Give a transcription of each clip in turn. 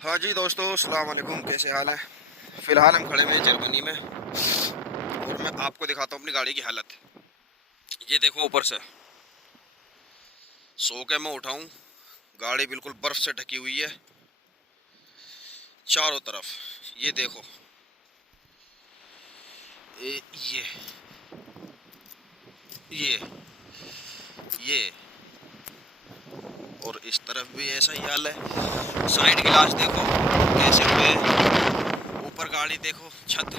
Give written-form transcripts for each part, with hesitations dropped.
हाँ जी दोस्तों, अस्सलाम वालेकुम। कैसे हाल है? फ़िलहाल हम खड़े हुए हैं जर्मनी में और मैं आपको दिखाता हूँ अपनी गाड़ी की हालत। ये देखो, ऊपर से सो के मैं उठाऊँ, गाड़ी बिल्कुल बर्फ़ से ढकी हुई है चारों तरफ। ये देखो, ये ये ये ये और इस तरफ भी ऐसा ही हाल है। साइड गिलास देखो कैसे हुए हैं। ऊपर गाड़ी देखो, छत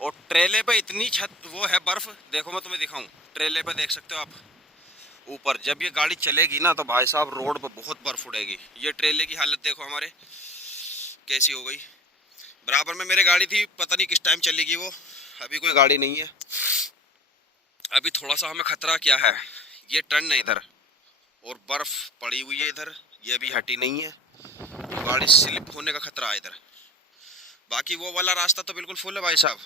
और ट्रेले पे इतनी छत वो है बर्फ़। देखो मैं तुम्हें दिखाऊं, ट्रेले पे देख सकते हो आप। ऊपर जब ये गाड़ी चलेगी ना तो भाई साहब रोड पर बहुत बर्फ उड़ेगी। ये ट्रेले की हालत देखो हमारे कैसी हो गई। बराबर में मेरे गाड़ी थी, पता नहीं किस टाइम चलेगी वो। अभी कोई गाड़ी नहीं है। अभी थोड़ा सा हमें खतरा क्या है, ये टर्न है इधर और बर्फ पड़ी हुई है इधर, ये अभी हटी नहीं है तो गाड़ी स्लिप होने का खतरा है इधर। बाकी वो वाला रास्ता तो बिल्कुल फुल है भाई साहब,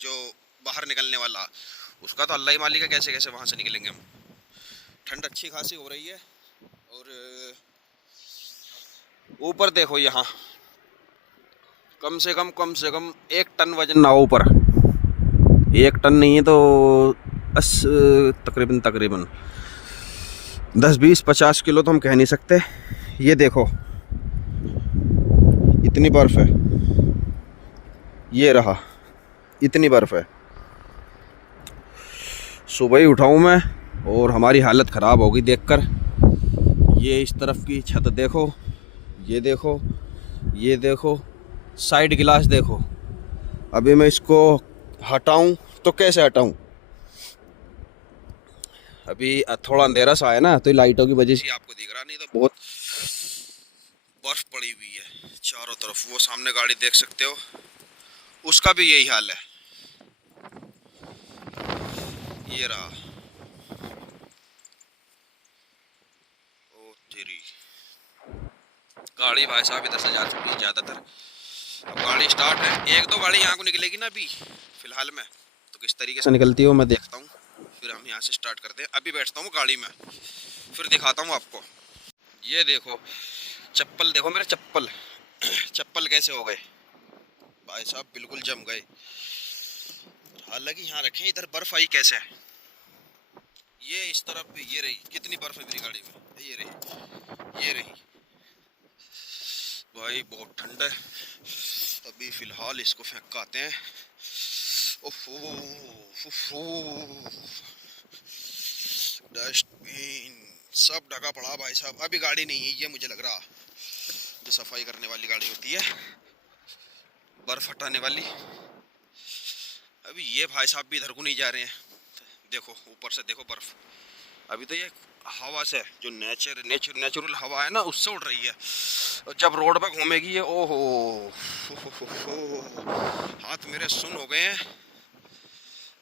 जो बाहर निकलने वाला, उसका तो अल्लाह ही मालिक है कैसे कैसे वहां से निकलेंगे हम। ठंड अच्छी खासी हो रही है और ऊपर देखो, यहाँ कम से कम 1 टन वजन ना हो ऊपर। 1 टन नहीं है तो अस तकरीबन तकरीबन 10 20 50 किलो तो हम कह नहीं सकते। ये देखो, इतनी बर्फ है। ये रहा, इतनी बर्फ है। सुबह ही उठाऊँ मैं और हमारी हालत ख़राब हो गई देखकर। ये इस तरफ की छत देखो, ये देखो, ये देखो, साइड गिलास देखो। अभी मैं इसको हटाऊं तो कैसे हटाऊं? अभी थोड़ा अंधेरा सा है ना तो लाइटों की वजह से आपको दिख रहा नहीं, तो बहुत बर्फ पड़ी हुई है चारों तरफ। वो सामने गाड़ी देख सकते हो, उसका भी यही हाल है। ये रहा। ओ तेरी गाड़ी भाई साहब इधर से जा चुकी है ज्यादातर। अब गाड़ी स्टार्ट है, एक दो गाड़ी यहाँ को निकलेगी ना अभी फिलहाल में, तो किस तरीके से निकलती है वो मैं देखता हूँ। फिर हम यहाँ से स्टार्ट करते हैं। अभी बैठता हूँ गाड़ी में, फिर दिखाता हूँ आपको। ये देखो, चप्पल देखो मेरे चप्पल चप्पल कैसे हो गए भाई साहब, बिल्कुल जम गए। हालांकि यहाँ रखे, इधर बर्फ आई कैसे है। ये इस तरफ भी ये रही, कितनी बर्फ है मेरी गाड़ी में। ये रही, ये रही भाई, बहुत ठंड है। अभी फिलहाल इसको फेंक आते हैं। ओफो, ओफो, डस्टबिन सब ढका पड़ा भाई साहब। अभी गाड़ी नहीं है ये, मुझे लग रहा जो सफाई करने वाली गाड़ी होती है, बर्फ हटाने वाली। अभी ये भाई साहब भी इधर को नहीं जा रहे हैं। देखो ऊपर से देखो बर्फ। अभी तो ये हवा से, जो नेचुरल हवा है ना, उससे उड़ रही है। और जब रोड पर घूमेगी ये, ओहो, हाथ मेरे सुन हो गए हैं।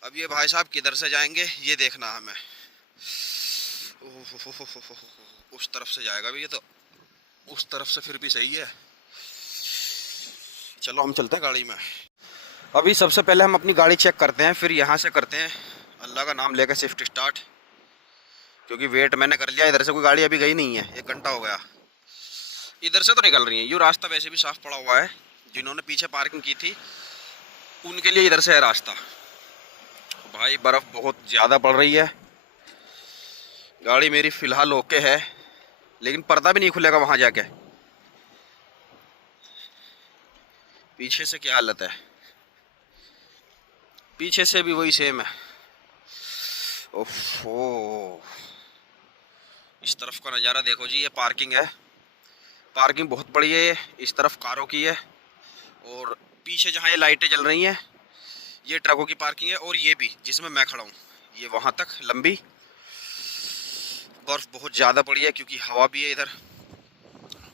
अब ये भाई साहब किधर से जाएंगे ये देखना हमें। उस तरफ से जाएगा भी ये तो, उस तरफ से फिर भी सही है। चलो हम चलते हैं गाड़ी में। अभी सबसे पहले हम अपनी गाड़ी चेक करते हैं, फिर यहाँ से करते हैं अल्लाह का नाम लेकर शिफ्ट स्टार्ट। क्योंकि वेट मैंने कर लिया, इधर से कोई गाड़ी अभी गई नहीं है, 1 घंटा हो गया। इधर से तो निकल रही है, ये रास्ता वैसे भी साफ पड़ा हुआ है। जिन्होंने पीछे पार्किंग की थी उनके लिए इधर से है रास्ता। भाई बर्फ बहुत ज़्यादा पड़ रही है। गाड़ी मेरी फ़िलहाल ओके है, लेकिन पर्दा भी नहीं खुलेगा वहाँ जाके। पीछे से क्या हालत है, पीछे से भी वही सेम है। ओफो, इस तरफ का नज़ारा देखो जी। ये पार्किंग है, पार्किंग बहुत बड़ी है। ये इस तरफ कारों की है और पीछे जहाँ ये लाइटें जल रही हैं ये ट्रकों की पार्किंग है। और ये भी जिसमें मैं खड़ा हूँ, ये वहाँ तक लंबी। बर्फ बहुत ज़्यादा पड़ी है क्योंकि हवा भी है इधर।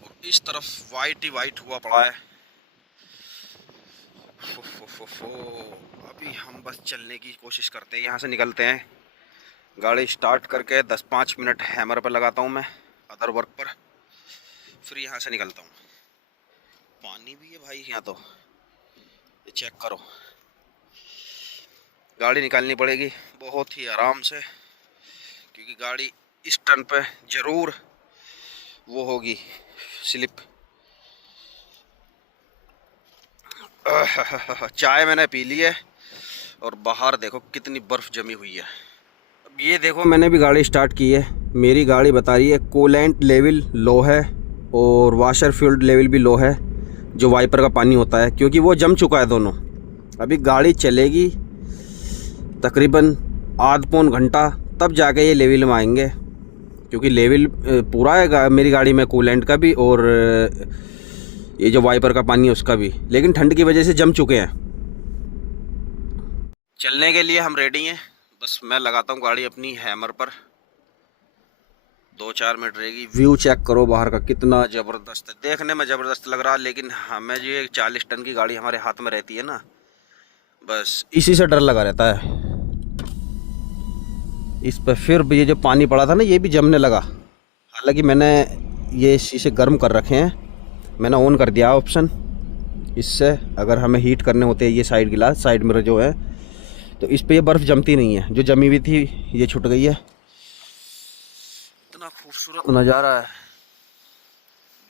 और इस तरफ वाइट ही वाइट हुआ पड़ा है। अभी हम बस चलने की कोशिश करते हैं, यहाँ से निकलते हैं। गाड़ी स्टार्ट करके 10 5 मिनट हैमर पर लगाता हूँ मैं, अदर वर्क पर, फिर यहाँ से निकलता हूँ। पानी भी है भाई यहाँ तो, ये चेक करो। गाड़ी निकालनी पड़ेगी बहुत ही आराम से, क्योंकि गाड़ी इस टर्न पे ज़रूर वो होगी स्लिप। चाय मैंने पी ली है और बाहर देखो कितनी बर्फ़ जमी हुई है। अब ये देखो मैंने भी गाड़ी स्टार्ट की है। मेरी गाड़ी बता रही है कूलेंट लेवल लो है और वाशर फ्यूल लेवल भी लो है, जो वाइपर का पानी होता है, क्योंकि वो जम चुका है दोनों। अभी गाड़ी चलेगी तकरीबन आध पौन घंटा, तब जाके ये लेवल में आएंगे, क्योंकि लेवल पूरा है मेरी गाड़ी में कूलेंट का भी और ये जो वाइपर का पानी है उसका भी, लेकिन ठंड की वजह से जम चुके हैं। चलने के लिए हम रेडी हैं। बस मैं लगाता हूँ गाड़ी अपनी हैमर पर, 2-4 मिनट रहेगी। व्यू चेक करो बाहर का, कितना ज़बरदस्त है। देखने में ज़बरदस्त लग रहा है, लेकिन हमें जो 40 टन की गाड़ी हमारे हाथ में रहती है ना, बस इसी से डर लगा रहता है। इस पर फिर ये जो पानी पड़ा था ना, ये भी जमने लगा। हालांकि मैंने ये शीशे गर्म कर रखे हैं, मैंने ऑन कर दिया ऑप्शन। इससे अगर हमें हीट करने होते हैं ये साइड गिलास, साइड मिरर जो है, तो इस पे ये बर्फ़ जमती नहीं है। जो जमी हुई थी ये छूट गई है। इतना खूबसूरत नज़ारा है,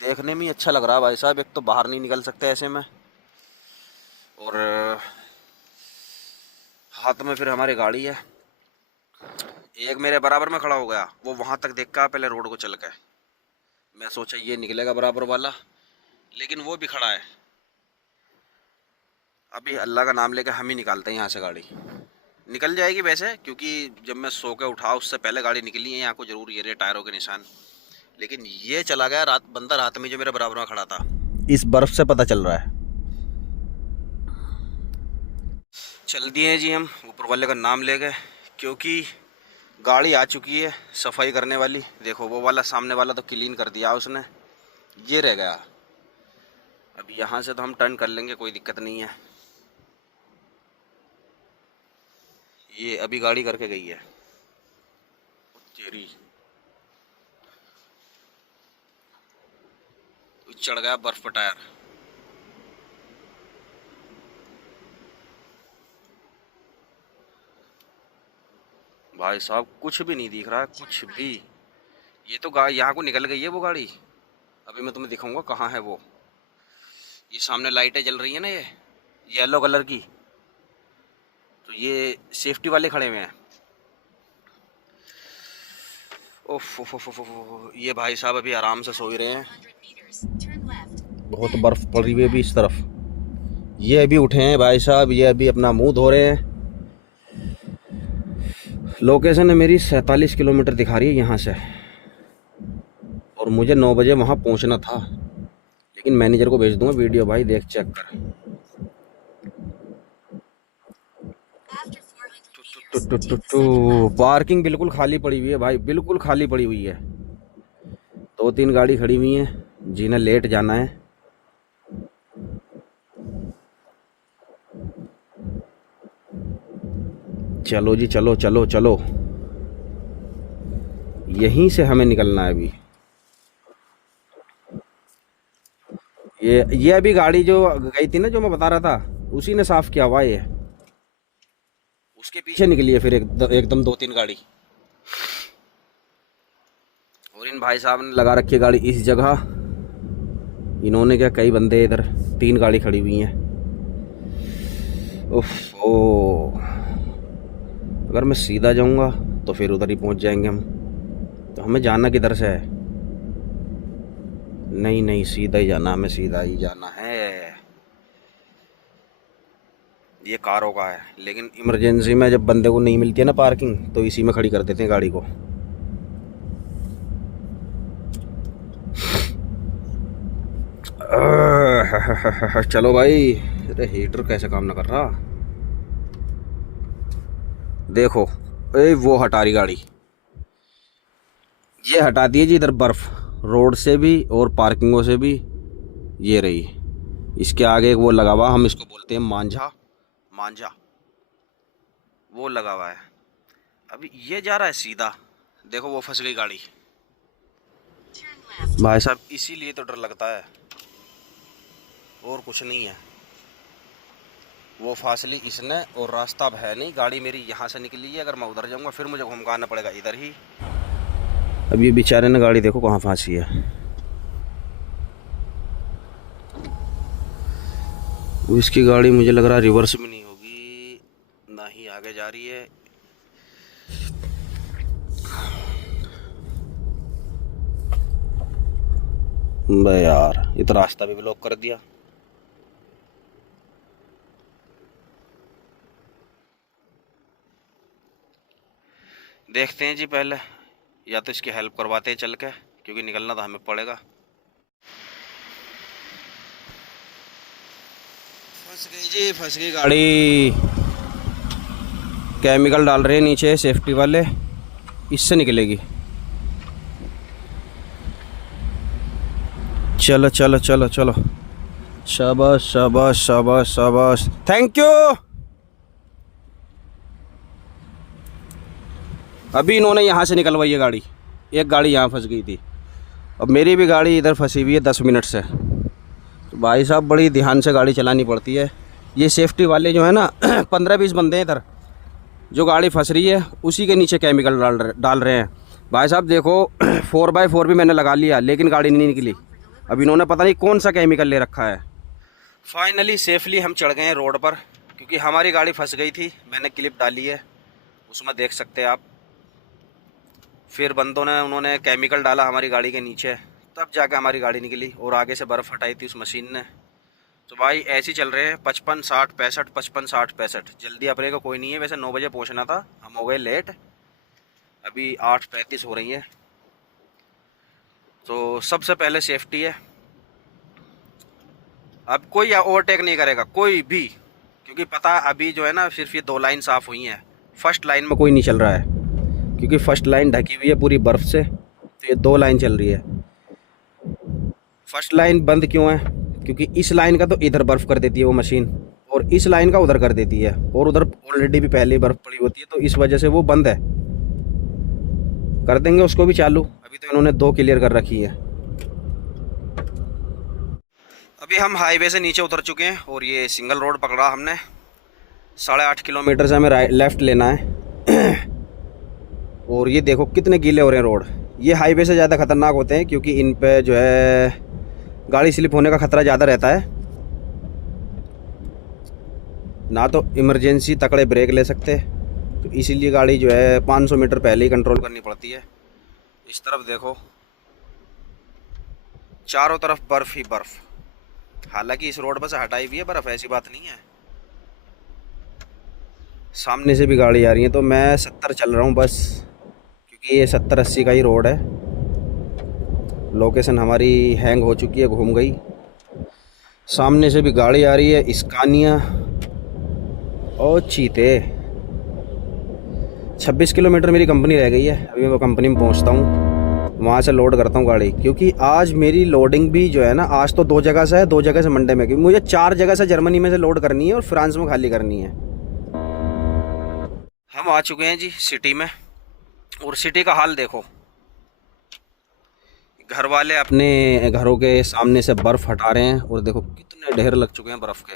देखने में ही अच्छा लग रहा है भाई साहब। एक तो बाहर नहीं निकल सकते ऐसे में, और हाथ में फिर हमारी गाड़ी है। एक मेरे बराबर में खड़ा हो गया, वो वहाँ तक देख कर पहले रोड को चल गए। मैं सोचा ये निकलेगा बराबर वाला, लेकिन वो भी खड़ा है। अभी अल्लाह का नाम लेकर हम ही निकालते हैं यहाँ से। गाड़ी निकल जाएगी वैसे, क्योंकि जब मैं सो के उठा उससे पहले गाड़ी निकली है। यहाँ को जरूर ये रहे टायरों के निशान, लेकिन ये चला गया रात बंदा रात में जो मेरे बराबर में खड़ा था। इस बर्फ़ से पता चल रहा है। चल दिए हैं जी हम ऊपर वाले का नाम ले गए, क्योंकि गाड़ी आ चुकी है सफाई करने वाली। देखो वो वाला सामने वाला तो क्लीन कर दिया उसने, ये रह गया। अब यहाँ से तो हम टर्न कर लेंगे, कोई दिक्कत नहीं है। ये अभी गाड़ी करके गई है तेरी, चढ़ गया बर्फ पर टायर। भाई साहब कुछ भी नहीं दिख रहा है, कुछ भी। ये तो गाड़ी यहाँ को निकल गई है वो गाड़ी। अभी मैं तुम्हें दिखाऊंगा कहाँ है वो। ये सामने लाइटें जल रही है ना, ये येलो कलर की, तो ये सेफ्टी वाले खड़े हुए हैं। ओफ, ये भाई साहब अभी आराम से सो ही रहे हैं। बहुत बर्फ पड़ रही है अभी इस तरफ। ये अभी उठे हैं भाई साहब, ये अभी अपना मुंह धो रहे हैं। लोकेशन है मेरी 47 किलोमीटर दिखा रही है यहाँ से, और मुझे 9 बजे वहाँ पहुँचना था, लेकिन मैनेजर को भेज दूंगा वीडियो। भाई देख चेक कर, पार्किंग बिल्कुल खाली पड़ी हुई है भाई, बिल्कुल खाली पड़ी हुई है। 2-3 गाड़ी खड़ी हुई हैं जिन्हें लेट जाना है। चलो जी, चलो चलो चलो, यहीं से हमें निकलना है अभी। ये अभी गाड़ी जो गई थी ना, जो मैं बता रहा था, उसी ने साफ किया हुआ। ये उसके पीछे निकली है फिर एकदम 2-3 गाड़ी। और इन भाई साहब ने लगा रखी है गाड़ी इस जगह। इन्होंने क्या, कई बंदे इधर 3 गाड़ी खड़ी हुई हैं। उफ ओ, अगर मैं सीधा जाऊंगा तो फिर उधर ही पहुंच जाएंगे हम। तो हमें जाना किधर से है? नहीं नहीं, सीधा ही जाना, हमें सीधा ही जाना है। ये कारों का है, लेकिन इमरजेंसी में जब बंदे को नहीं मिलती है ना पार्किंग, तो इसी में खड़ी कर देते हैं गाड़ी को। चलो भाई। अरे हीटर कैसे काम ना कर रहा, देखो। वो हटा रही गाड़ी, ये हटा दी है जी इधर बर्फ़, रोड से भी और पार्किंगों से भी। ये रही, इसके आगे एक वो लगा हुआ, हम इसको बोलते हैं मांझा, मांझा वो लगा हुआ है। अभी ये जा रहा है सीधा, देखो वो फंस गई गाड़ी। भाई साहब इसीलिए तो डर लगता है, और कुछ नहीं है। वो फासली इसने, और रास्ता अब है नहीं। गाड़ी मेरी यहाँ से निकली है, अगर मैं उधर जाऊँगा फिर मुझे घूम के आना पड़ेगा इधर ही। अब ये बेचारे ने गाड़ी देखो कहाँ फांसी है। इसकी गाड़ी मुझे लग रहा है रिवर्स में नहीं होगी, ना ही आगे जा रही है। बे यार, ये तो रास्ता भी ब्लॉक कर दिया। देखते हैं जी, पहले या तो इसकी हेल्प करवाते हैं चल के, क्योंकि निकलना तो हमें पड़ेगा। फंस गई जी, फंस गई गाड़ी। केमिकल डाल रहे हैं नीचे सेफ्टी वाले, इससे निकलेगी। चलो चलो चलो चलो, शाबाश शाबाश शाबाश शाबाश, थैंक यू। अभी इन्होंने यहाँ से निकलवाई है गाड़ी, एक गाड़ी यहाँ फंस गई थी। अब मेरी भी गाड़ी इधर फंसी हुई है 10 मिनट से। तो भाई साहब बड़ी ध्यान से गाड़ी चलानी पड़ती है। ये सेफ्टी वाले जो है ना 15-20 बंदे हैं इधर, जो गाड़ी फंस रही है उसी के नीचे केमिकल डाल रहे हैं। भाई साहब देखो 4x4 भी मैंने लगा लिया, लेकिन गाड़ी नहीं निकली। अब इन्होंने पता नहीं कौन सा केमिकल ले रखा है। फाइनली सेफली हम चढ़ गए हैं रोड पर, क्योंकि हमारी गाड़ी फंस गई थी। मैंने क्लिप डाली है, उसमें देख सकते हैं आप। फिर बंदों ने उन्होंने केमिकल डाला हमारी गाड़ी के नीचे, तब जाके हमारी गाड़ी निकली, और आगे से बर्फ़ हटाई थी उस मशीन ने। तो भाई ऐसे ही चल रहे हैं 55 60 65, 55 60 65। जल्दी अपने को कोई नहीं है, वैसे 9 बजे पहुंचना था, हम हो गए लेट। अभी 8:35 हो रही है। तो सबसे पहले सेफ्टी है। अब कोई ओवरटेक नहीं करेगा कोई भी, क्योंकि पता अभी जो है ना सिर्फ ये 2 लाइन साफ़ हुई हैं। फर्स्ट लाइन में कोई नहीं चल रहा है, क्योंकि फर्स्ट लाइन ढकी हुई है पूरी बर्फ़ से। तो ये 2 लाइन चल रही है। फर्स्ट लाइन बंद क्यों है? क्योंकि इस लाइन का तो इधर बर्फ़ कर देती है वो मशीन, और इस लाइन का उधर कर देती है, और उधर ऑलरेडी भी पहले ही बर्फ़ पड़ी होती है, तो इस वजह से वो बंद है। कर देंगे उसको भी चालू। अभी तो इन्होंने 2 क्लियर कर रखी है। अभी हम हाईवे से नीचे उतर चुके हैं, और ये सिंगल रोड पकड़ा हमने। 8.5 किलोमीटर से हमें लेफ़्ट लेना है। और ये देखो कितने गीले हो रहे हैं रोड। ये हाईवे से ज़्यादा ख़तरनाक होते हैं, क्योंकि इन पे जो है गाड़ी स्लिप होने का ख़तरा ज़्यादा रहता है। ना तो इमरजेंसी तकड़े ब्रेक ले सकते, तो इसीलिए गाड़ी जो है 500 मीटर पहले ही कंट्रोल करनी पड़ती है। इस तरफ देखो, चारों तरफ बर्फ़ ही बर्फ़। हालांकि इस रोड पर से हटाई हुई है बर्फ़, ऐसी बात नहीं है। सामने से भी गाड़ी आ रही है, तो मैं 70 चल रहा हूँ बस, क्योंकि ये 70-80 का ही रोड है। लोकेशन हमारी हैंग हो चुकी है, घूम गई। सामने से भी गाड़ी आ रही है, स्कानिया और चीते। 26 किलोमीटर मेरी कंपनी रह गई है। अभी मैं कंपनी में पहुंचता हूं, वहां से लोड करता हूं गाड़ी, क्योंकि आज मेरी लोडिंग भी जो है ना, आज तो 2 जगह से है, 2 जगह से मंडे में, क्योंकि मुझे 4 जगह से जर्मनी में से लोड करनी है और फ्रांस में खाली करनी है। हम आ चुके हैं जी सिटी में, और सिटी का हाल देखो। घर वाले अपने घरों के सामने से बर्फ़ हटा रहे हैं, और देखो कितने ढेर लग चुके हैं बर्फ़ के।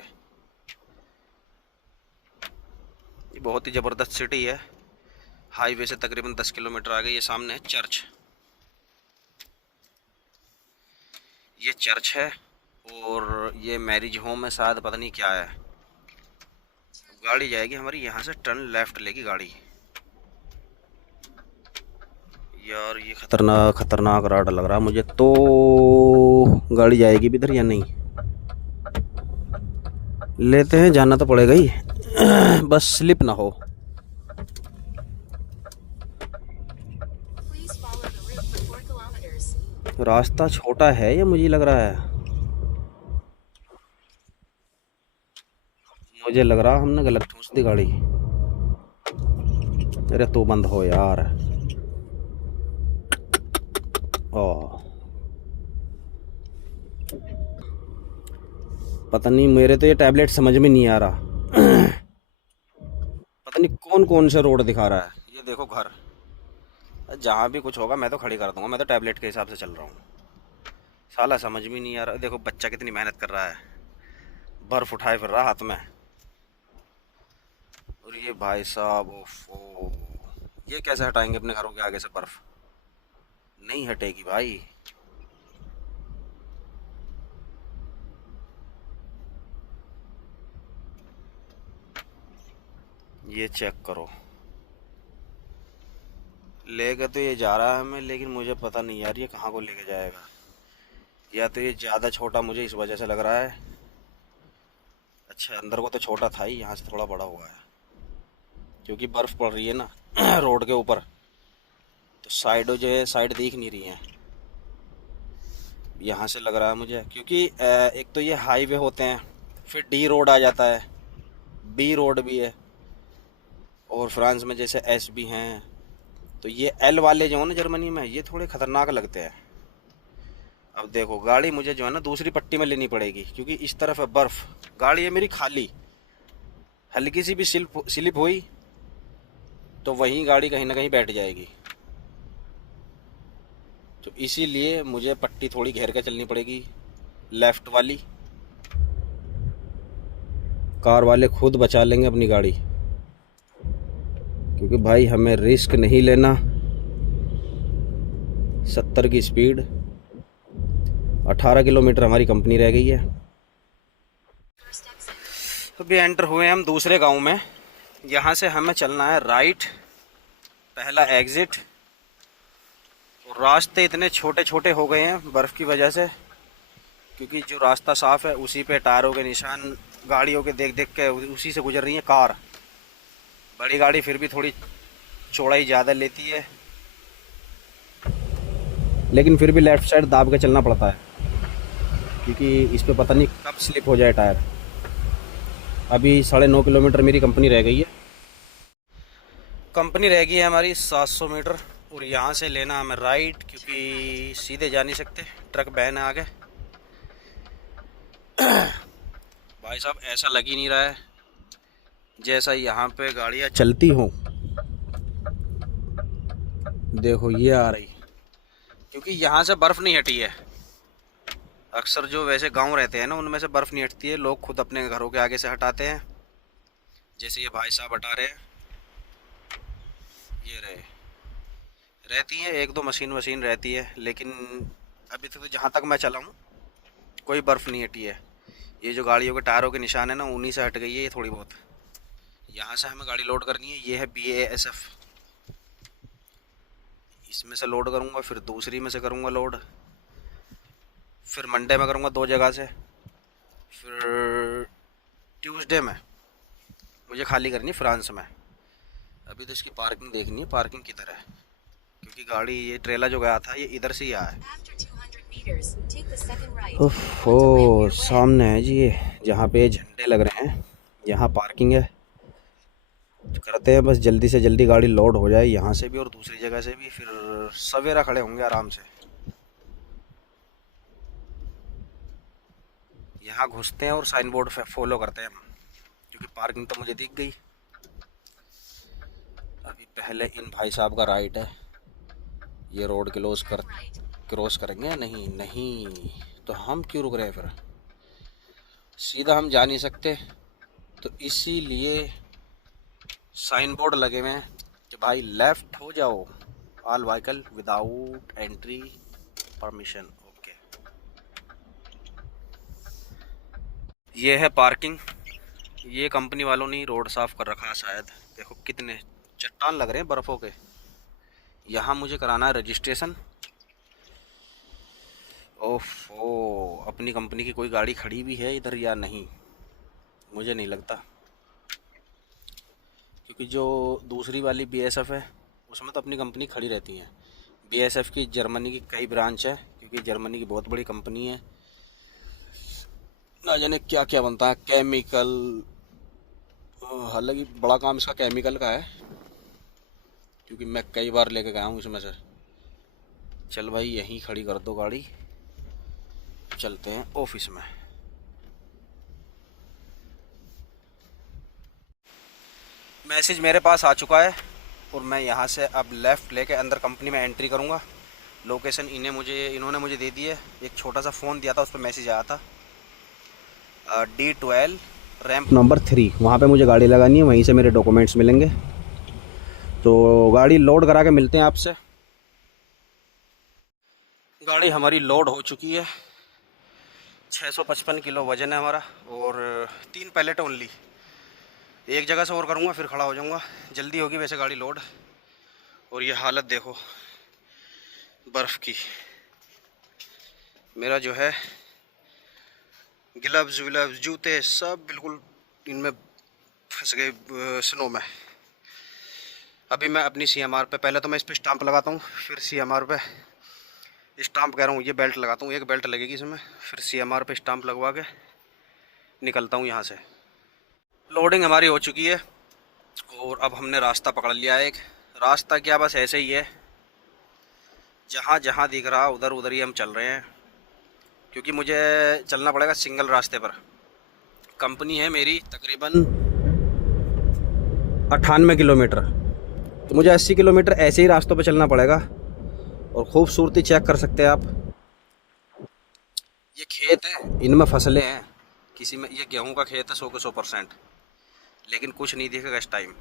ये बहुत ही ज़बरदस्त सिटी है। हाईवे से तकरीबन 10 किलोमीटर आगे ये सामने है चर्च। ये चर्च है, और ये मैरिज होम है शायद, पता नहीं क्या है। गाड़ी जाएगी हमारी यहाँ से, टर्न लेफ़्ट लेगी गाड़ी। यार ये खतरनाक खतरनाक राड लग रहा है मुझे तो। गाड़ी जाएगी भी इधर या नहीं, लेते हैं, जाना तो पड़ेगा ही। बस स्लिप ना हो। रास्ता छोटा है या मुझे लग रहा है, मुझे लग रहा हमने गलत ठूंस दी गाड़ी। अरे तो बंद हो यार। ओ पता नहीं, मेरे तो ये टैबलेट समझ में नहीं आ रहा। पता नहीं कौन कौन सा रोड दिखा रहा है। ये देखो घर, जहाँ भी कुछ होगा मैं तो खड़ी कर दूंगा। मैं तो टैबलेट के हिसाब से चल रहा हूँ। साला समझ में नहीं आ रहा। देखो बच्चा कितनी मेहनत कर रहा है, बर्फ़ उठाए फिर रहा हाथ में। और ये भाई साहब, ओफो, ये कैसे हटाएंगे अपने घरों के आगे से बर्फ़? नहीं हटेगी भाई। ये चेक करो, लेके तो ये जा रहा है हमें, लेकिन मुझे पता नहीं यार ये कहाँ को लेके जाएगा। या तो ये ज़्यादा छोटा मुझे इस वजह से लग रहा है। अच्छा, अंदर को तो छोटा था ही, यहाँ से थोड़ा बड़ा हुआ है क्योंकि बर्फ़ पड़ रही है ना रोड के ऊपर, तो साइड जो है साइड दिख नहीं रही है। यहाँ से लग रहा है मुझे, क्योंकि एक तो ये हाईवे होते हैं, फिर डी रोड आ जाता है, बी रोड भी है, और फ्रांस में जैसे एस भी हैं। तो ये एल वाले जो हैं ना जर्मनी में, ये थोड़े ख़तरनाक लगते हैं। अब देखो गाड़ी मुझे जो है ना दूसरी पट्टी में लेनी पड़ेगी, क्योंकि इस तरफ है बर्फ़, गाड़ी है मेरी खाली, हल्की सी भी स्लिप हुई तो वहीं गाड़ी कहीं ना कहीं बैठ जाएगी। तो इसीलिए मुझे पट्टी थोड़ी घेर के चलनी पड़ेगी, लेफ़्ट वाली। कार वाले खुद बचा लेंगे अपनी गाड़ी, क्योंकि भाई हमें रिस्क नहीं लेना। 70 की स्पीड, 18 किलोमीटर हमारी कंपनी रह गई है। तो भी एंटर हुए हम दूसरे गांव में। यहाँ से हमें चलना है राइट, पहला एग्ज़िट। और रास्ते इतने छोटे छोटे हो गए हैं बर्फ़ की वजह से, क्योंकि जो रास्ता साफ़ है उसी पे टायरों के निशान गाड़ियों के देख देख के उसी से गुजर रही है कार। बड़ी गाड़ी फिर भी थोड़ी चौड़ाई ज़्यादा लेती है, लेकिन फिर भी लेफ़्ट साइड दाब के चलना पड़ता है, क्योंकि इस पे पता नहीं कब स्लिप हो जाए टायर। अभी 9.5 किलोमीटर मेरी कंपनी रह गई है। कंपनी रह गई है हमारी 700 मीटर, और यहाँ से लेना हमें राइट, क्योंकि सीधे जा नहीं सकते, ट्रक बैन है आगे। भाई साहब ऐसा लग ही नहीं रहा है जैसा यहाँ पे गाड़ियाँ चलती हों। देखो ये आ रही, क्योंकि यहाँ से बर्फ़ नहीं हटी है। अक्सर जो वैसे गांव रहते हैं ना, उनमें से बर्फ़ नहीं हटती है, लोग खुद अपने घरों के आगे से हटाते हैं, जैसे ये भाई साहब हटा रहे हैं। ये रहती है एक दो मशीन रहती है, लेकिन अभी तक तो जहाँ तक मैं चला हूँ कोई बर्फ़ नहीं हटी है। ये जो गाड़ियों के टायरों के निशान है ना, उन्हीं से हट गई है ये थोड़ी बहुत। यहाँ से हमें गाड़ी लोड करनी है, ये है BASF। इसमें से लोड करूँगा, फिर दूसरी में से करूँगा लोड, फिर मंडे में करूँगा 2 जगह से, फिर ट्यूसडे में मुझे खाली करनी है फ्रांस में। अभी तो इसकी पार्किंग देखनी है, पार्किंग किधर है, क्योंकि गाड़ी ये ट्रेला जो गया था ये इधर से ही आया है। ओह सामने है जी ये, जहाँ पे झंडे लग रहे हैं, यहाँ पार्किंग है। करते हैं बस जल्दी से जल्दी गाड़ी लोड हो जाए, यहाँ से भी और दूसरी जगह से भी, फिर सवेरा खड़े होंगे आराम से। यहाँ घुसते हैं और साइन बोर्ड फॉलो करते हैं हम, क्योंकि पार्किंग तो मुझे दिख गई। अभी पहले इन भाई साहब का राइट है, ये रोड क्रॉस करेंगे। नहीं तो हम क्यों रुक रहे हैं फिर, सीधा हम जा नहीं सकते, तो इसीलिए साइन बोर्ड लगे हुए हैं कि भाई लेफ़्ट हो जाओ, all vehicle without entry permission. Okay, ये है पार्किंग। ये कंपनी वालों ने रोड साफ़ कर रखा है शायद। देखो कितने चट्टान लग रहे हैं बर्फ़ों के। यहाँ मुझे कराना है रजिस्ट्रेशन। ओफो, अपनी कंपनी की कोई गाड़ी खड़ी भी है इधर या नहीं, मुझे नहीं लगता, क्योंकि जो दूसरी वाली BASF है उसमें तो अपनी कंपनी खड़ी रहती है। BASF की जर्मनी की कई ब्रांच है, क्योंकि जर्मनी की बहुत बड़ी कंपनी है, ना जाने क्या क्या बनता है, केमिकल। हालांकि बड़ा काम इसका केमिकल का है, क्योंकि मैं कई बार लेके गया हूँ इसमें से। चल भाई यहीं खड़ी कर दो गाड़ी, चलते हैं ऑफिस में। मैसेज मेरे पास आ चुका है, और मैं यहाँ से अब लेफ़्ट लेके अंदर कंपनी में एंट्री करूँगा। लोकेशन इन्होंने मुझे दे दी है, एक छोटा सा फ़ोन दिया था, उस पर मैसेज आया था D12 रैंप नंबर 3, वहाँ पे मुझे गाड़ी लगानी है, वहीं से मेरे डॉक्यूमेंट्स मिलेंगे। तो गाड़ी लोड करा के मिलते हैं आपसे। गाड़ी हमारी लोड हो चुकी है, 655 किलो वज़न है हमारा, और 3 पैलेट ओनली। एक जगह से और करूँगा फिर खड़ा हो जाऊँगा, जल्दी होगी वैसे गाड़ी लोड। और ये हालत देखो बर्फ़ की, मेरा जो है ग्लव्स विलव्स जूते सब बिल्कुल इनमें फंस गए स्नो में। अभी मैं अपनी CMR पे, पहले तो मैं इस पर स्टाम्प लगाता हूँ, फिर CMR पे स्टाम्प कह रहा हूँ, ये बेल्ट लगाता हूँ, एक बेल्ट लगेगी इसमें, फिर CMR पे स्टाम्प लगवा के निकलता हूँ यहाँ से। लोडिंग हमारी हो चुकी है और अब हमने रास्ता पकड़ लिया है। एक रास्ता क्या, बस ऐसे ही है, जहाँ जहाँ दिख रहा उधर उधर ही हम चल रहे हैं, क्योंकि मुझे चलना पड़ेगा सिंगल रास्ते पर। कंपनी है मेरी तकरीबन 98 किलोमीटर, तो मुझे 80 किलोमीटर ऐसे ही रास्तों पे चलना पड़ेगा। और खूबसूरती चेक कर सकते हैं आप, ये खेत है, इनमें फसलें हैं, किसी में ये गेहूं का खेत है 100 के 100%, लेकिन कुछ नहीं दिखेगा इस टाइम।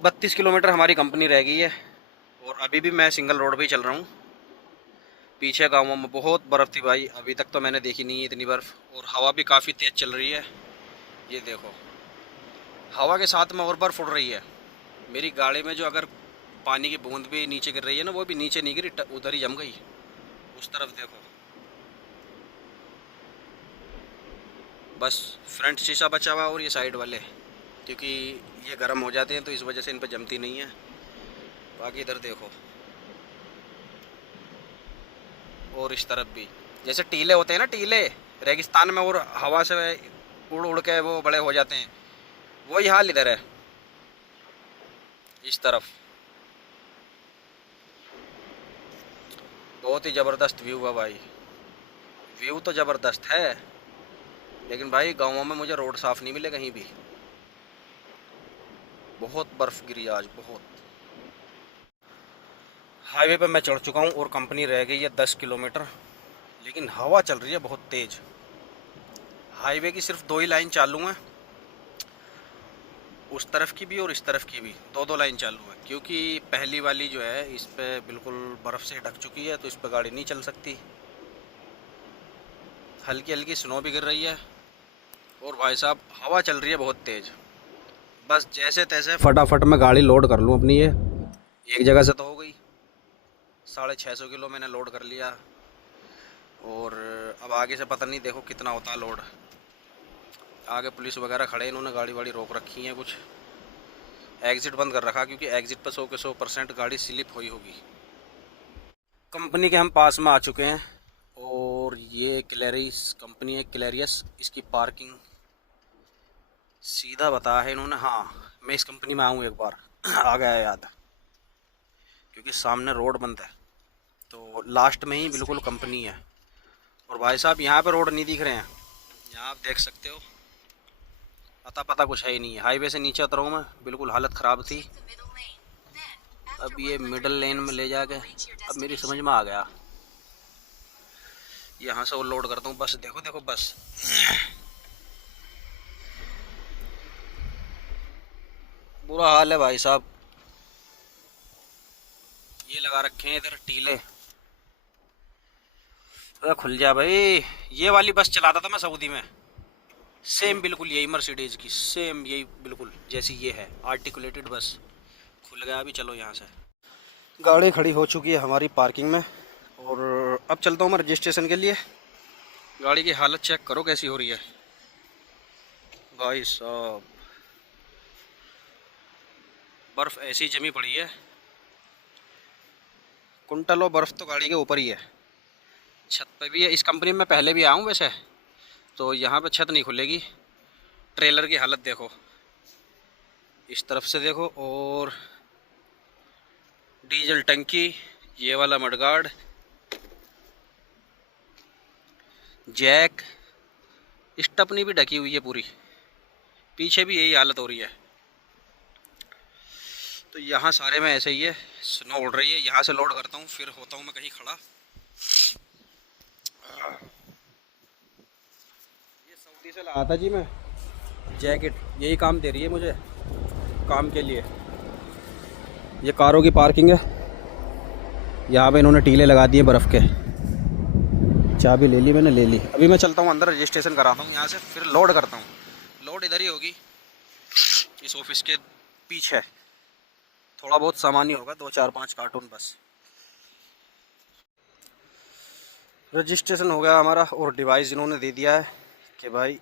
बत्तीस किलोमीटर हमारी कंपनी रह गई है और अभी भी मैं सिंगल रोड पे ही चल रहा हूँ। पीछे गाँवों में बहुत बर्फ़ थी भाई, अभी तक तो मैंने देखी नहीं है इतनी बर्फ़। और हवा भी काफ़ी तेज़ चल रही है, ये देखो हवा के साथ में और बर्फ़ उड़ रही है। मेरी गाड़ी में जो अगर पानी की बूंद भी नीचे गिर रही है ना, वो भी नीचे नहीं गिरी, उधर ही जम गई। उस तरफ देखो, बस फ्रंट शीशा बचा हुआ और ये साइड वाले, क्योंकि ये गर्म हो जाते हैं तो इस वजह से इन पर जमती नहीं है। बाकी इधर देखो, और इस तरफ भी, जैसे टीले होते हैं ना, टीले रेगिस्तान में और हवा से उड़ उड़ के वो बड़े हो जाते हैं, वही हाल इधर है इस तरफ। बहुत ही ज़बरदस्त व्यू है भाई, व्यू तो ज़बरदस्त है, लेकिन भाई गाँवों में मुझे रोड साफ़ नहीं मिले कहीं भी, बहुत बर्फ़ गिरी आज बहुत। हाईवे पे मैं चढ़ चुका हूँ और कंपनी रह गई है 10 किलोमीटर, लेकिन हवा चल रही है बहुत तेज़। हाईवे की सिर्फ 2 ही लाइन चालू हैं, उस तरफ की भी और इस तरफ की भी, दो लाइन चालू है, क्योंकि पहली वाली जो है इस पे बिल्कुल बर्फ़ से ढक चुकी है, तो इस पे गाड़ी नहीं चल सकती। हल्की हल्की स्नो भी गिर रही है और भाई साहब हवा चल रही है बहुत तेज़। बस जैसे तैसे फटाफट मैं गाड़ी लोड कर लूँ अपनी, ये एक जगह से तो हो गई। 650 किलो मैंने लोड कर लिया और अब आगे से पता नहीं देखो कितना होता है लोड। आगे पुलिस वगैरह खड़े, इन्होंने गाड़ी वाड़ी रोक रखी है, कुछ एग्ज़िट बंद कर रखा, क्योंकि एग्ज़िट पर 100 के 100% गाड़ी स्लिप हुई होगी। कंपनी के हम पास में आ चुके हैं और ये क्लेरिस कंपनी है, क्लेरियस, इसकी पार्किंग सीधा बताया है इन्होंने। हाँ, मैं इस कंपनी में आऊँ एक बार आ गया याद, क्योंकि सामने रोड बंद है, तो लास्ट में ही बिल्कुल कंपनी है। और भाई साहब यहाँ पे रोड नहीं दिख रहे हैं, यहाँ आप देख सकते हो, अता पता कुछ है ही नहीं है। हाईवे से नीचे उतरा हूँ मैं, बिल्कुल हालत ख़राब थी। अब ये मिडल लेन में ले जाके अब मेरी समझ में आ गया, यहाँ से वो लोड करता हूँ। बस देखो देखो, बस बुरा हाल है भाई साहब। ये लगा रखे हैं इधर टीले, तो खुल जा भाई। ये वाली बस चलाता था मैं सऊदी में, सेम बिल्कुल यही मर्सिडीज़ की, सेम यही बिल्कुल जैसी ये है, आर्टिकुलेटेड बस। खुल गया अभी, चलो यहाँ से। गाड़ी खड़ी हो चुकी है हमारी पार्किंग में और अब चलता हूँ मैं रजिस्ट्रेशन के लिए। गाड़ी की हालत चेक करो कैसी हो रही है भाई साहब, बर्फ़ ऐसी जमी पड़ी है, कुंटलों बर्फ़ तो गाड़ी के ऊपर ही है, छत पे भी है। इस कंपनी में पहले भी आया हूँ वैसे, तो यहाँ पे छत नहीं खुलेगी। ट्रेलर की हालत देखो, इस तरफ से देखो, और डीजल टंकी, ये वाला मडगार्ड, जैक, स्टपनी भी ढकी हुई है पूरी, पीछे भी यही हालत हो रही है। तो यहाँ सारे में ऐसे ही है, स्नो उड़ रही है। यहाँ से लोड करता हूँ, फिर होता हूँ मैं कहीं खड़ा। ये सऊदी से लाया था जी मैं जैकेट, यही काम दे रही है मुझे काम के लिए। ये कारों की पार्किंग है। यहाँ पे इन्होंने टीले लगा दिए बर्फ़ के। चाबी ले ली मैंने, ले ली। अभी मैं चलता हूँ अंदर, रजिस्ट्रेशन कराता हूँ यहाँ से, फिर लोड करता हूँ। लोड इधर ही होगी, इस ऑफिस के पीछे। थोड़ा बहुत सामान ही होगा, 2-4-5 कार्टून बस। रजिस्ट्रेशन हो गया हमारा और डिवाइस इन्होंने दे दिया है कि भाई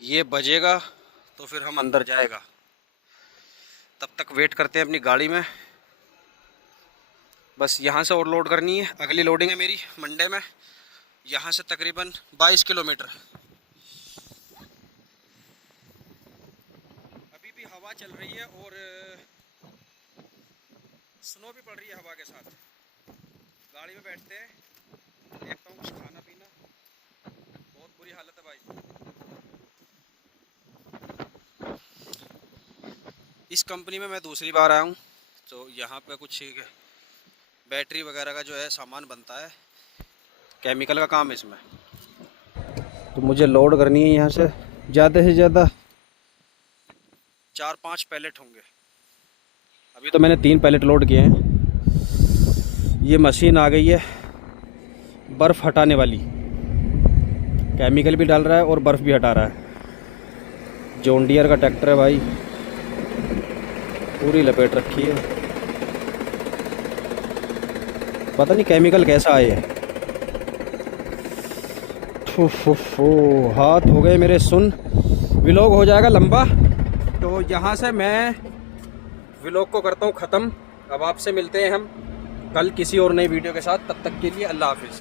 ये बजेगा तो फिर हम अंदर जाएगा। तब तक वेट करते हैं अपनी गाड़ी में। बस यहाँ से और लोड करनी है। अगली लोडिंग है मेरी मंडे में, यहाँ से तकरीबन 22 किलोमीटर। अभी भी हवा चल रही है और स्नो भी पड़ रही है हवा के साथ। गाड़ी में बैठते हैं, देखता हूँ कुछ खाना पीना। बहुत बुरी हालत है भाई। इस कंपनी में मैं दूसरी बार आया हूँ, तो यहाँ पे कुछ बैटरी वगैरह का जो है सामान बनता है, केमिकल का काम है इसमें। तो मुझे लोड करनी है यहाँ से ज़्यादा से ज़्यादा 4-5 पैलेट होंगे। अभी तो मैंने 3 पैलेट लोड किए हैं। ये मशीन आ गई है बर्फ़ हटाने वाली, केमिकल भी डाल रहा है और बर्फ़ भी हटा रहा है। जॉन डियर का ट्रैक्टर है भाई, पूरी लपेट रखी है। पता नहीं केमिकल कैसा आए है। हाथ हो गए मेरे सुन। व्लॉग हो जाएगा लंबा, तो यहाँ से मैं व्लॉग को करता हूँ ख़त्म। अब आपसे मिलते हैं हम कल किसी और नई वीडियो के साथ। तब तक के लिए अल्लाह हाफिज़।